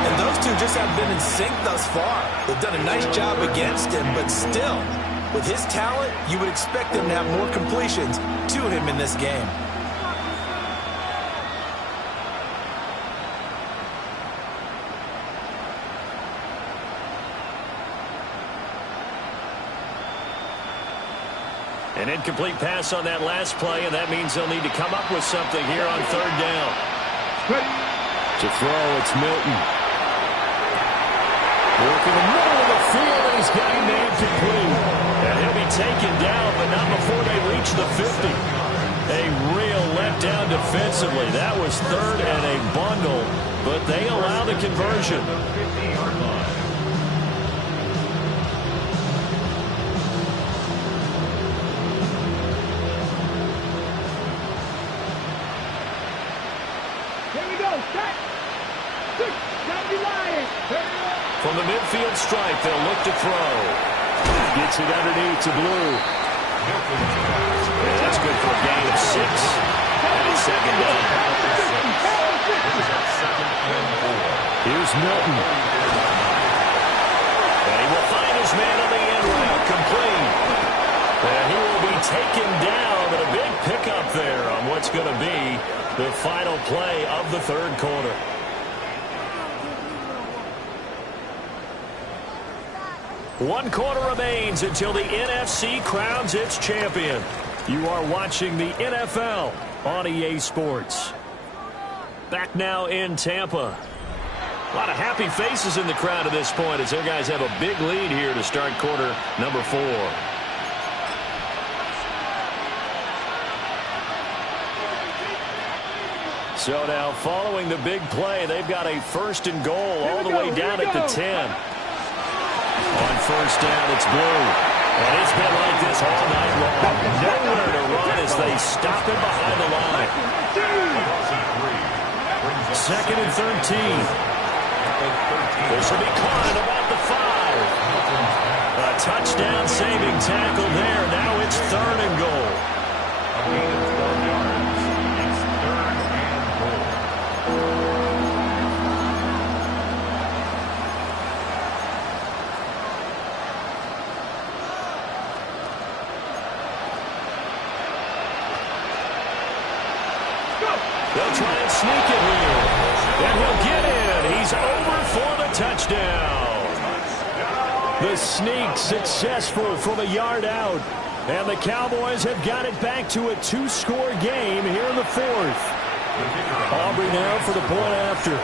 And those two just haven't been in sync thus far. They've done a nice job against him, but still, with his talent, you would expect them to have more completions to him in this game. An incomplete pass on that last play, and that means they'll need to come up with something here on 3rd down. To throw, it's Milton. Working the middle of the field, and he's got him incomplete. And he'll be taken down, but not before they reach the 50. A real letdown defensively. That was 3rd and a bundle, but they allow the conversion. From the midfield stripe, they'll look to throw. Gets it underneath to Blue. And that's good for a gain of 6. And it's 2nd down. Here's Milton. And he will find his man on the end route, complete. And he will be taken down, but a big pickup there on what's going to be the final play of the 3rd quarter. One quarter remains until the NFC crowns its champion. You are watching the NFL on EA Sports. Back now in Tampa. A lot of happy faces in the crowd at this point as their guys have a big lead here to start quarter number 4. So now following the big play, they've got a 1st and goal all the way down at the 10. On 1st down, it's Blue. And it's been like this all night long. Nowhere to run as they stop him behind the line. 2nd and 13. This will be caught at about the 5. A touchdown-saving tackle there. Now it's 3rd and goal. A gain of 12 yards. It's 3rd and goal. They'll try and sneak it here. And he'll get in. He's over for the touchdown. The sneak successful from a yard out. And the Cowboys have got it back to a 2-score game here in the fourth. Aubrey now for the point after.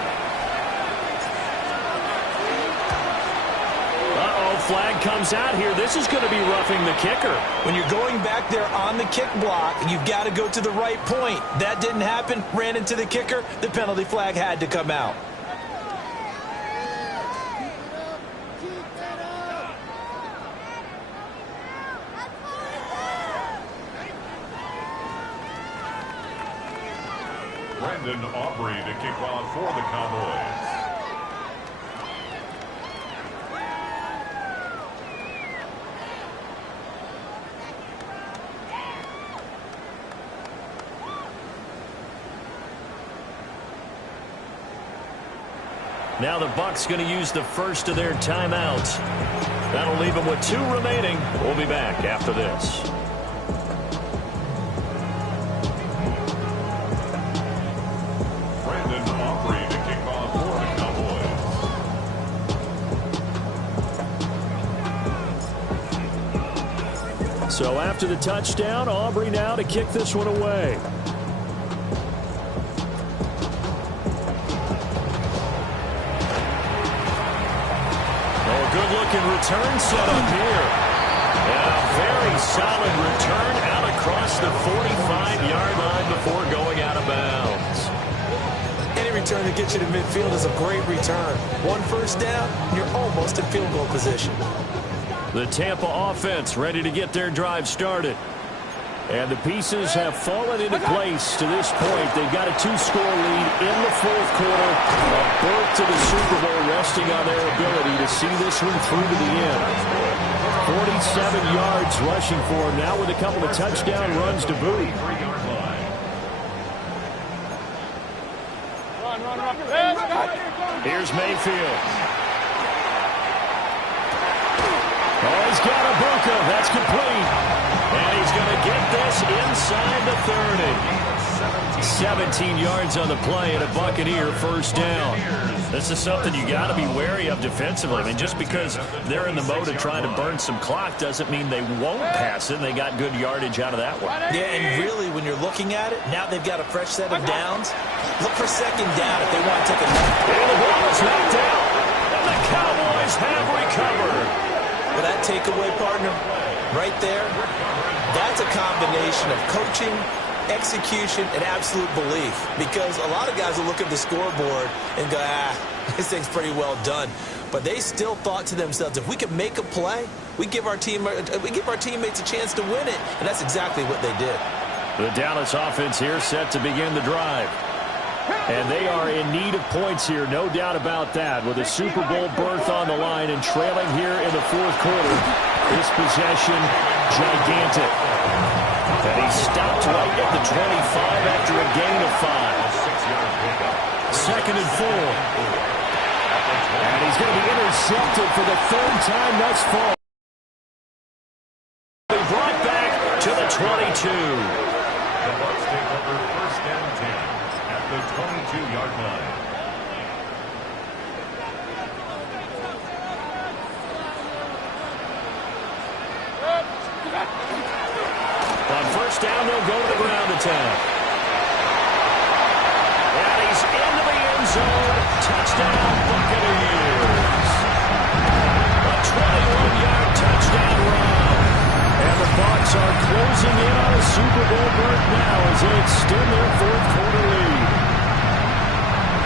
Flag comes out here. This is going to be roughing the kicker. When you're going back there on the kick block, you've got to go to the right point. That didn't happen. Ran into the kicker. The penalty flag had to come out. Brandon Aubrey to kick off for the Cowboys. Now the Bucs going to use the first of their timeouts. That'll leave them with 2 remaining. We'll be back after this. Brandon Aubrey to kick off for the Cowboys. So after the touchdown, Aubrey now to kick this one away. Good-looking return set up here. And a very solid return out across the 45-yard line before going out of bounds. Any return that gets you to midfield is a great return. 1 first down, you're almost in field goal position. The Tampa offense ready to get their drive started. And the pieces have fallen into place to this point. They've got a 2-score lead in the fourth quarter. A berth to the Super Bowl resting on their ability to see this one through to the end. 47 yards rushing for him now with a couple of touchdown runs to boot. Here's Mayfield. Oh, he's got a Buca. That's complete. And he's going to get this inside the 30. 17 yards on the play and a Buccaneer first down. This is something you got to be wary of defensively. I mean, just because they're in the mode of trying to burn some clock doesn't mean they won't pass it. They got good yardage out of that one. Yeah, and really, when you're looking at it, now they've got a fresh set of downs. Look for second down if they want to take a knee. And the ball is knocked out. And the Cowboys have recovered. Well, that takeaway, partner, right there, that's a combination of coaching, execution, and absolute belief. Because a lot of guys will look at the scoreboard and go, this thing's pretty well done. But they still thought to themselves, if we can make a play, we give our teammates a chance to win it. And that's exactly what they did. The Dallas offense here set to begin the drive. And they are in need of points here, no doubt about that. With a Super Bowl berth on the line and trailing here in the fourth quarter. This possession, gigantic. And he stopped right at the 25 after a gain of 5. Second and 4. And he's going to be intercepted for the 3rd time thus far. Brought back to the 22. The Bucs take over first and 10 at the 22-yard line. On first down, they'll go to the ground attack. And he's into the end zone. Touchdown, Buccaneers. A 21-yard touchdown run. And the Bucs are closing in on a Super Bowl berth now as they extend their fourth quarter lead.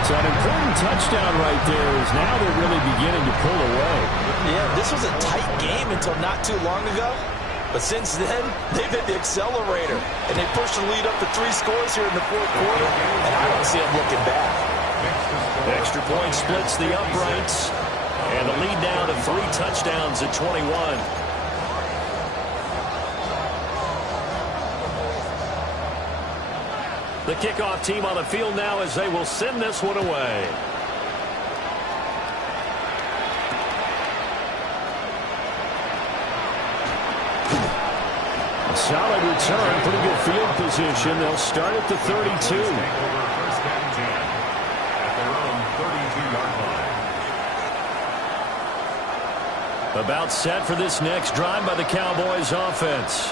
So an important touchdown right there is now they're really beginning to pull away. Yeah, this was a tight game until not too long ago. But since then, they've hit the accelerator. And they pushed the lead up to 3 scores here in the fourth quarter. And I don't see them looking back. Extra point splits the uprights. And the lead now to 3 touchdowns at 21. The kickoff team on the field now as they will send this one away. Solid return, pretty good field position. They'll start at the 32. First and 10 at their own 32-yard line. About set for this next drive by the Cowboys offense.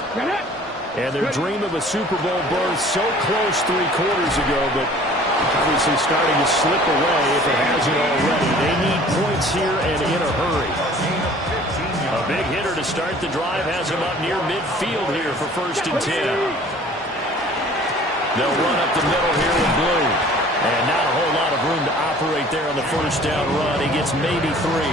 And their dream of a Super Bowl berth so close 3 quarters ago, but obviously starting to slip away if it hasn't already. They need points here and in a hurry. A big hitter to start the drive has him up near midfield here for 1st and 10. They'll run up the middle here with Blue. And not a whole lot of room to operate there on the 1st down run. He gets maybe 3.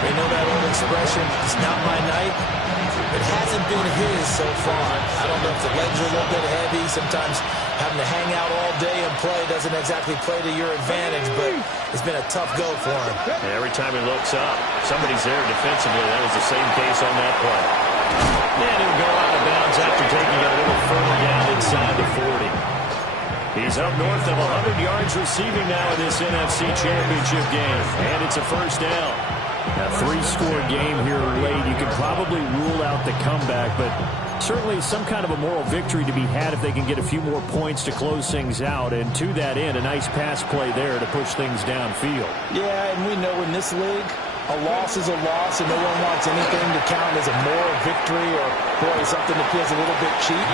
You know that old expression, it's not my night. It hasn't been his so far. I don't know if the legs are a little bit heavy. Sometimes having to hang out all day and play doesn't exactly play to your advantage, but it's been a tough go for him. And every time he looks up, somebody's there defensively. That was the same case on that play. And he'll go out of bounds after taking it a little further down inside the 40. He's up north of 100 yards receiving now in this NFC Championship game. And it's a 1st down. A 3-score game here late. You could probably rule out the comeback, but certainly some kind of a moral victory to be had if they can get a few more points to close things out. And to that end, a nice pass play there to push things downfield. Yeah, and we know in this league, a loss is a loss, and no one wants anything to count as a moral victory or, boy, something that feels a little bit cheap.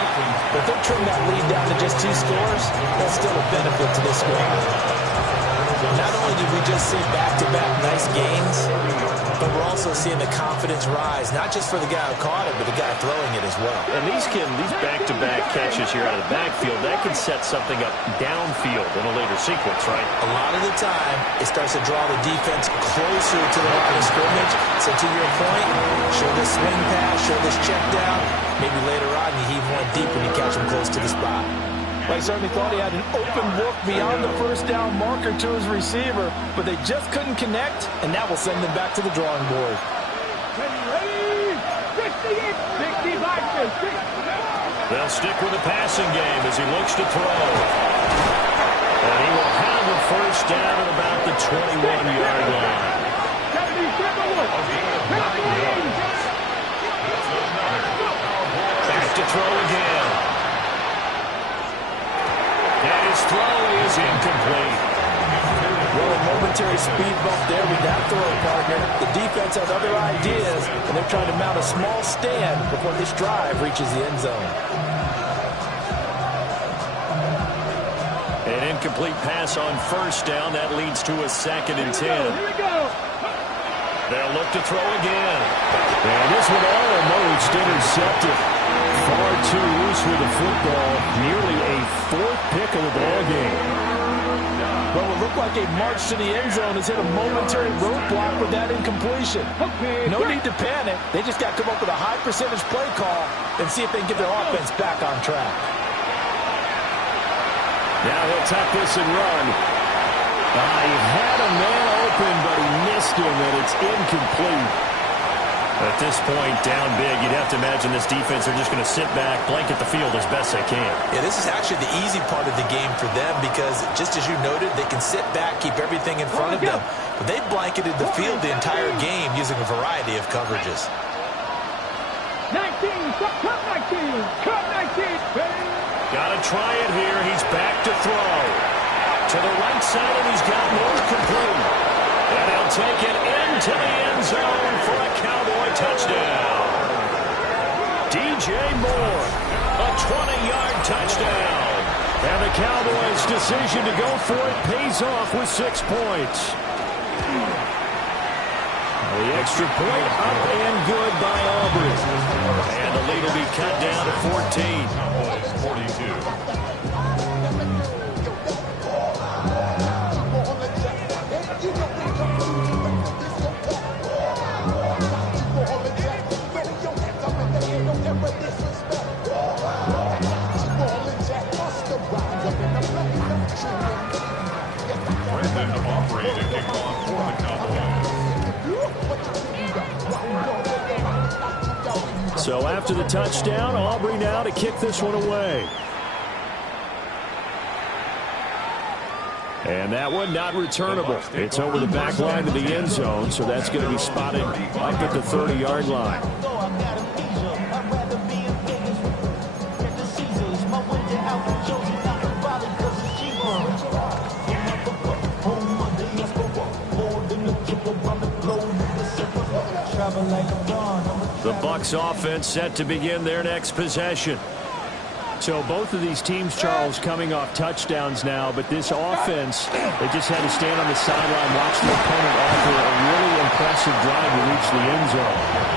But if they trim that lead down to just 2 scores, that's still a benefit to this squad. Not only did we just see back-to-back nice games, but we're also seeing the confidence rise, not just for the guy who caught it, but the guy throwing it as well. And these back-to-back catches here out of the backfield, that can set something up downfield in a later sequence, right? A lot of the time, it starts to draw the defense closer to the line of scrimmage. So to your point, show this swing pass, show this check down. Maybe later on you heave one deep when you catch him close to the spot. I certainly thought he had an open look beyond the 1st down marker to his receiver, but they just couldn't connect, and that will send them back to the drawing board. They'll stick with the passing game as he looks to throw. And he will have a 1st down at about the 21-yard line. Back to throw again. And his throw is incomplete. Well, a momentary speed bump there with that throw, partner. The defense has other ideas, and they're trying to mount a small stand before this drive reaches the end zone. An incomplete pass on 1st down. That leads to a 2nd and 10. Here we go. They'll look to throw again. And this one almost intercepted. Far too loose with the football. Nearly a 4th pick of the ball game. Well, it looked like a march to the end zone has hit a momentary roadblock with that incompletion. No need to panic. They just got to come up with a high percentage play call and see if they can get their offense back on track. Now he'll tuck this and run. He had a man open, but he missed him, and it's incomplete. At this point, down big, you'd have to imagine this defense are just going to sit back, blanket the field as best they can. Yeah, this is actually the easy part of the game for them because, just as you noted, they can sit back, keep everything in front of them. But they blanketed the field the entire game using a variety of coverages. 19, cut 19, cut 19. Got to try it here. He's back to throw. To the right side, and he's got more complete. And he'll take it into the end zone for a Cowboy touchdown. DJ Moore, a 20-yard touchdown. And the Cowboys' decision to go for it pays off with 6 points. The extra point up and good by Aubrey. And the lead will be cut down to 14. Cowboys 42. So after the touchdown, Aubrey now to kick this one away. And that one not returnable. It's over the back line of the end zone, so that's going to be spotted up at the 30-yard line. The Bucs offense set to begin their next possession. So both of these teams, Charles, coming off touchdowns now, but this offense, they just had to stand on the sideline, watch the opponent offer a really impressive drive to reach the end zone.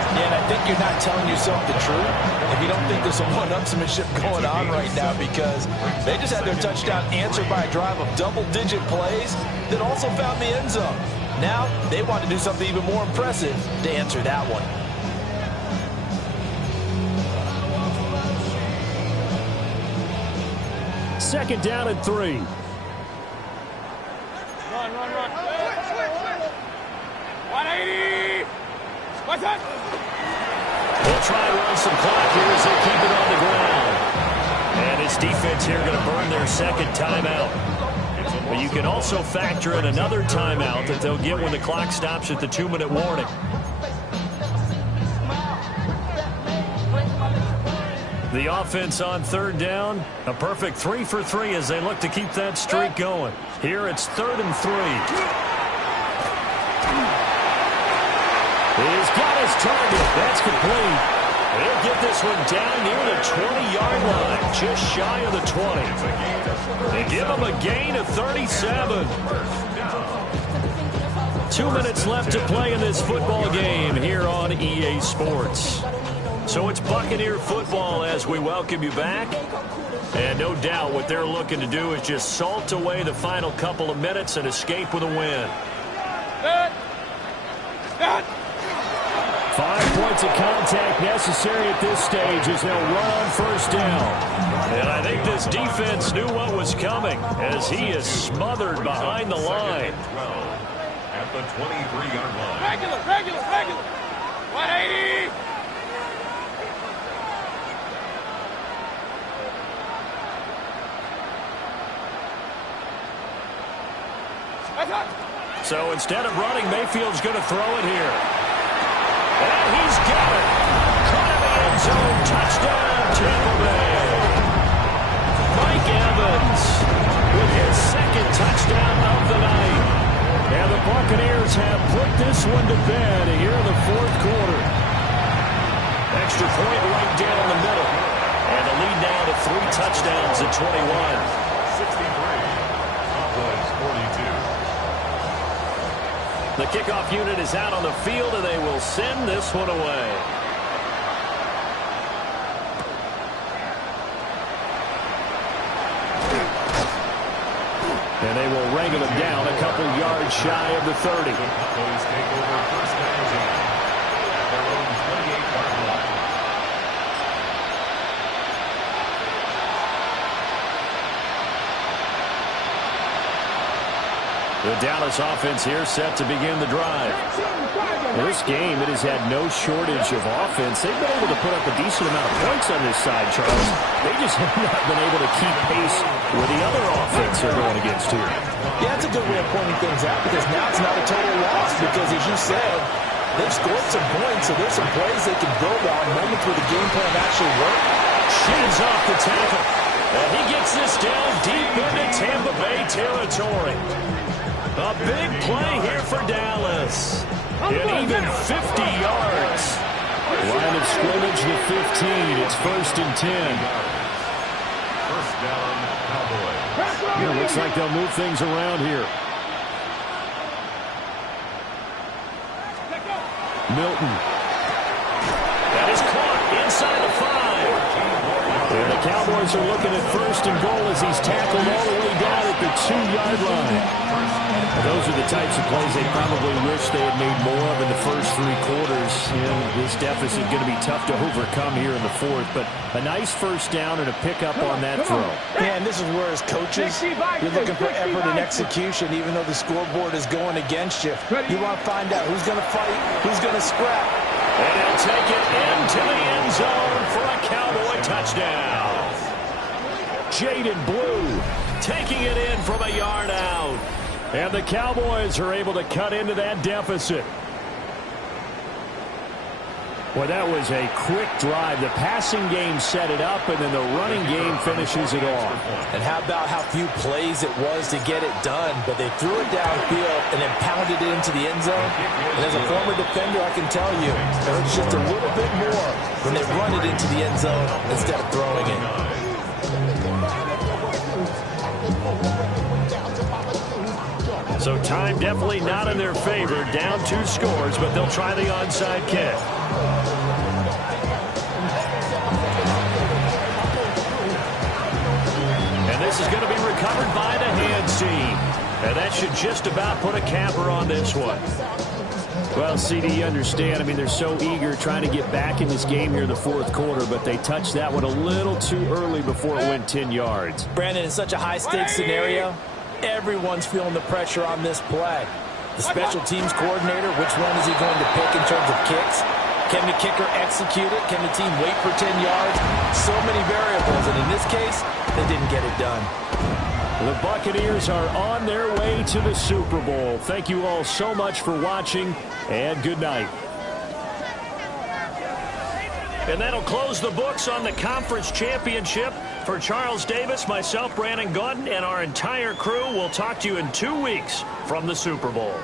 Yeah, and I think you're not telling yourself the truth if you don't think there's some one-upsmanship going on right now, because they just had their touchdown answered by a drive of double-digit plays that also found the end zone. Now they want to do something even more impressive to answer that one. Second down and 3. Run. Switch. 180. What's that? They'll try to run some clock here as they keep it on the ground. And this defense here going to burn their second timeout. But you can also factor in another timeout that they'll get when the clock stops at the 2-minute warning. The offense on third down, a perfect 3 for 3 as they look to keep that streak going. Here it's 3rd and 3. He's got his target. That's complete. He'll get this one down near the 20-yard line, just shy of the 20. They give him a gain of 37. 2 minutes left to play in this football game here on EA Sports. So it's Buccaneer football as we welcome you back. And no doubt what they're looking to do is just salt away the final couple of minutes and escape with a win. 5 points of contact necessary at this stage as they'll run on first down. And I think this defense knew what was coming as he is smothered behind the line. At the 23-yard line. Regular. 180. So instead of running, Mayfield's going to throw it here. And he's got it. Caught in the end zone. Touchdown, Tampa Bay. Mike Evans with his second touchdown of the night. And the Buccaneers have put this one to bed here in the fourth quarter. Extra point right down the middle. And the lead now to 3 touchdowns at 21. 63. Cowboys 42. The kickoff unit is out on the field, and they will send this one away. And they will wrangle him down a couple yards shy of the 30. The Cowboys take over first down at their own 28-yard line. The Dallas offense here set to begin the drive. This game, it has had no shortage of offense. They've been able to put up a decent amount of points on this side, Charles. They just have not been able to keep pace with the other offense they're going against here. Yeah, it's a good way of pointing things out because now it's not a total loss because, as you said, they've scored some points, so there's some plays they can build on, moments where the game plan actually worked. Shins off the tackle. And he gets this down deep into Tampa Bay territory. A big play here for Dallas. And even 50 yards. Line of scrimmage to 15. It's 1st and 10. First down, Cowboys. Yeah, looks like they'll move things around here. Milton. That is caught inside the 5. And the Cowboys are looking at 1st and goal as he's tackled all the way down at the 2-yard line. Those are the types of plays they probably wish they had made more of in the first 3 quarters. And this deficit going to be tough to overcome here in the 4th. But a nice first down and a pickup on that throw. Yeah, and this is where, as coaches, you're looking for effort and execution, even though the scoreboard is going against you. You want to find out who's going to fight, who's going to scrap. And he'll take it into the end zone for a Cowboy touchdown. Jaden Blue taking it in from a yard out. And the Cowboys are able to cut into that deficit. Well, that was a quick drive. The passing game set it up, and then the running game finishes it off. And how about how few plays it was to get it done, but they threw it downfield and then pounded it into the end zone. And as a former defender, I can tell you, it hurts just a little bit more when they run it into the end zone instead of throwing it. So time definitely not in their favor. Down 2 scores, but they'll try the onside kick. And this is going to be recovered by the hands team. And that should just about put a capper on this one. Well, CD, you understand. I mean, they're so eager trying to get back in this game here in the 4th quarter, but they touched that one a little too early before it went 10 yards. Brandon, in such a high-stakes scenario, everyone's feeling the pressure on this play. The special teams coordinator, which one is he going to pick in terms of kicks? Can the kicker execute it? Can the team wait for 10 yards? So many variables, and in this case, they didn't get it done. The Buccaneers are on their way to the Super Bowl. Thank you all so much for watching, and good night. And that'll close the books on the conference championship. For Charles Davis, myself, Brandon Gaudin, and our entire crew, we'll talk to you in 2 weeks from the Super Bowl.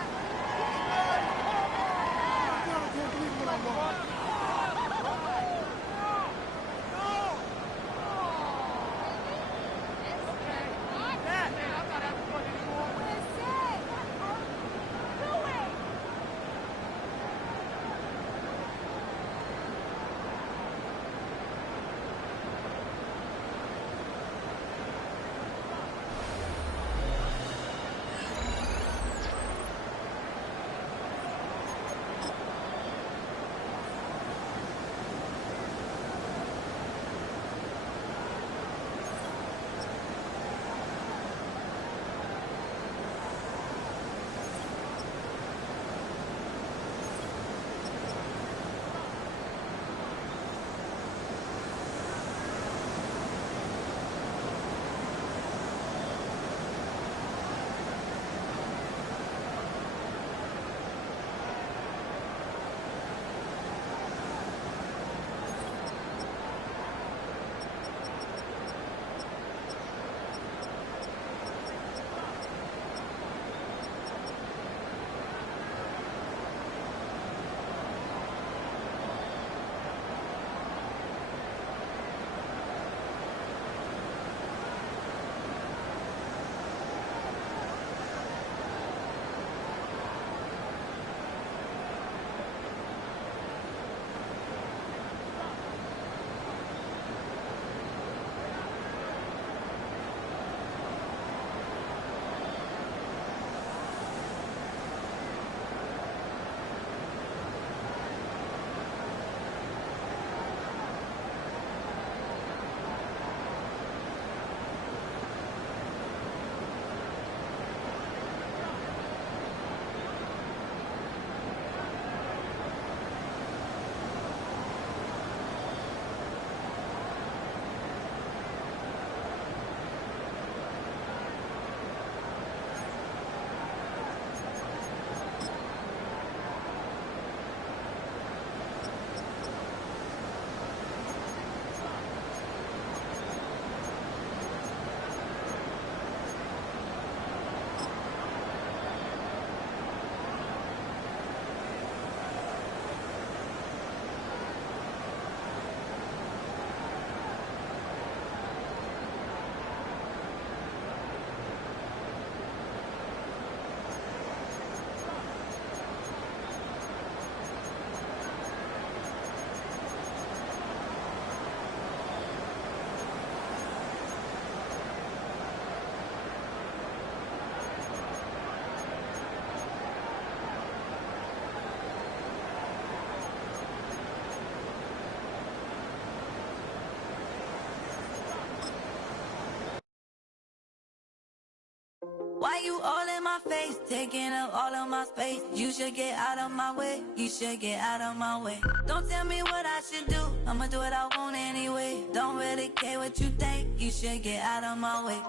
Why you all in my face, taking up all of my space? You should get out of my way, you should get out of my way. Don't tell me what I should do, I'ma do what I want anyway. Don't really care what you think, you should get out of my way.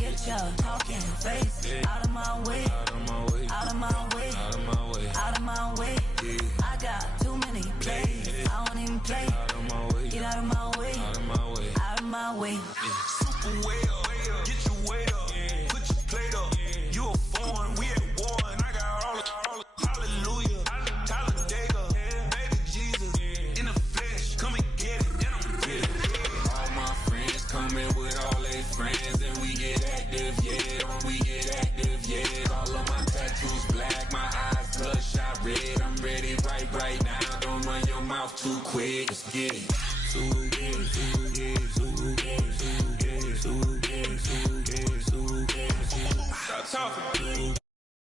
Get your talking face out of my way, out of my way, out of my way, out of my way, out of my way. I got too many plays. I don't even play. Get out of my way. Out of my way. Super way up. Get your weight up. Put your plate up. You a foreign. We at war. And I got all the hallelujah. Talladega. Baby Jesus. In the flesh. Come and get it. And I'm with it. All my friends coming with all their friends. And we get active, yeah. We get active, yeah. All of my tattoos black. My eyes bloodshot red. I'm ready right now. Don't run your mouth too quick. Let's get it. Stop talking.